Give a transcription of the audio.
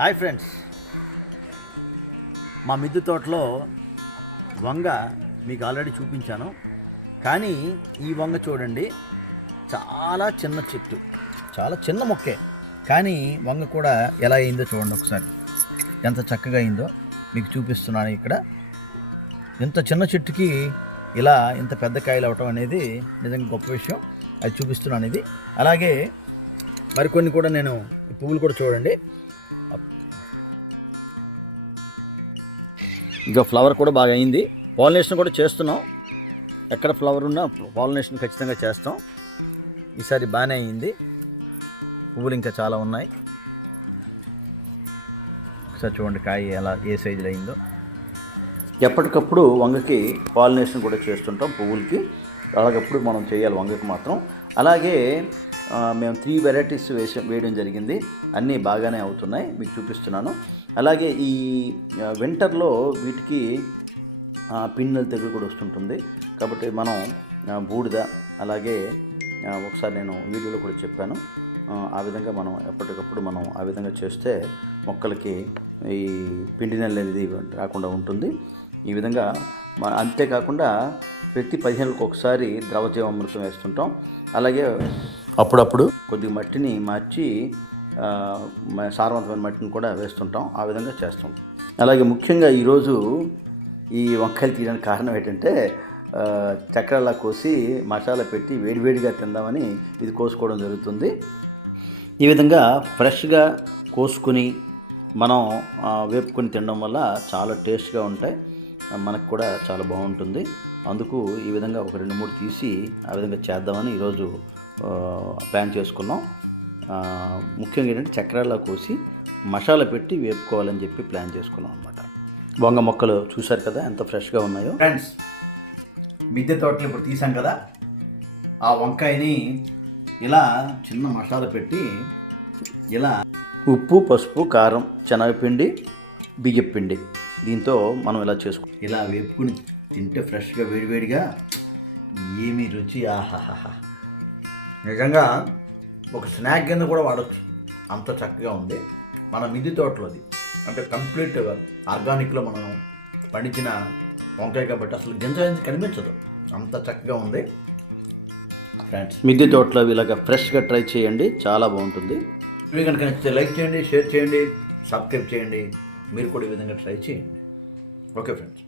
Hi friends, మా మిద్దె తోటలో వంగ మీకు ఆల్రెడీ చూపించాను. కానీ ఈ వంగ చూడండి, చాలా చిన్న చెట్టు, చాలా చిన్న మొక్కే. కానీ వంగ కూడా ఎలా అయిందో చూడండి ఒకసారి, ఎంత చక్కగా అయిందో మీకు చూపిస్తున్నాను. ఇక్కడ ఇంత చిన్న చెట్టుకి ఇలా ఇంత పెద్ద కాయలు అవటం అనేది నిజంగా గొప్ప విషయం. అది చూపిస్తున్నాను ఇది. అలాగే మరికొన్ని కూడా నేను పువ్వులు కూడా చూడండి. ఇంకా ఫ్లవర్ కూడా బాగా అయింది. పాలినేషన్ కూడా చేస్తున్నాం. ఎక్కడ ఫ్లవర్ ఉన్నా పాలినేషన్ ఖచ్చితంగా చేస్తాం. ఈసారి బాగానే అయింది. పువ్వులు ఇంకా చాలా ఉన్నాయి. ఒకసారి చూడండి కాయ ఎలా ఏ సైజులో అయిందో. ఎప్పటికప్పుడు వంగకి పాలినేషన్ కూడా చేస్తుంటాం పువ్వులకి. అలాగప్పుడు మనం చేయాలి వంగకి మాత్రం. అలాగే మేము 3 వెరైటీస్ వేయడం జరిగింది. అన్నీ బాగానే అవుతున్నాయి, మీకు చూపిస్తున్నాను. అలాగే ఈ వింటర్లో వీటికి పిందెల తెగులు కూడా వస్తుంటుంది. కాబట్టి మనం బూడిద, అలాగే ఒకసారి నేను వీడియోలో కూడా చెప్పాను, ఆ విధంగా మనం ఎప్పటికప్పుడు మనం ఆ విధంగా చేస్తే మొక్కలకి ఈ పిండి నెల అనేది రాకుండా ఉంటుంది. ఈ విధంగా అంతేకాకుండా ప్రతి 15 రోజులకు ఒకసారి ద్రవజీవామృతం వేస్తుంటాం. అలాగే అప్పుడప్పుడు కొద్దిగా మట్టిని మార్చి సారవంతమైన మట్టిని కూడా వేస్తుంటాం. ఆ విధంగా చేస్తాం. అలాగే ముఖ్యంగా ఈరోజు ఈ వంకాయలు తీయడానికి కారణం ఏంటంటే, చక్రాలా కోసి మసాలా పెట్టి వేడివేడిగా తిందామని ఇది కోసుకోవడం జరుగుతుంది. ఈ విధంగా ఫ్రెష్గా కోసుకుని మనం వేపుకొని తినడం వల్ల చాలా టేస్ట్గా ఉంటాయి, మనకు కూడా చాలా బాగుంటుంది. అందుకు ఈ విధంగా ఒక 2-3 తీసి ఆ విధంగా చేద్దామని ఈరోజు ప్లాన్ చేసుకున్నాం. ముఖ్యంగా ఏంటంటే చక్రాల్లో కోసి మసాలా పెట్టి వేపుకోవాలని చెప్పి ప్లాన్ చేసుకున్నాం అన్నమాట. వంగ మొక్కలు చూశారు కదా ఎంత ఫ్రెష్గా ఉన్నాయో. ఫ్రెండ్స్, మిద్దె తోటలు ఇప్పుడు తీసాం కదా, ఆ వంకాయని ఇలా చిన్న మసాలా పెట్టి ఇలా ఉప్పు, పసుపు, కారం, శనగపిండి, బియ్యపిండి, దీంతో మనం ఇలా ఇలా వేపుకుని తింటే ఫ్రెష్గా వేడివేడిగా ఏమి రుచి! ఆహాహా! నిజంగా ఒక స్నాక్ కింద కూడా వాడచ్చు, అంత చక్కగా ఉంది. మన మిద్దె తోటలోది అంటే కంప్లీట్ ఆర్గానిక్లో మనం పండించిన వంకాయ కాబట్టి అసలు గింజ కనిపించదు, అంత చక్కగా ఉంది. ఫ్రెండ్స్, మిద్దె తోటలో ఇలాగ ఫ్రెష్గా ట్రై చేయండి, చాలా బాగుంటుంది. మీరు కనుక నచ్చితే లైక్ చేయండి, షేర్ చేయండి, సబ్స్క్రైబ్ చేయండి. మీరు కూడా ఈ విధంగా ట్రై చేయండి. Okay friends.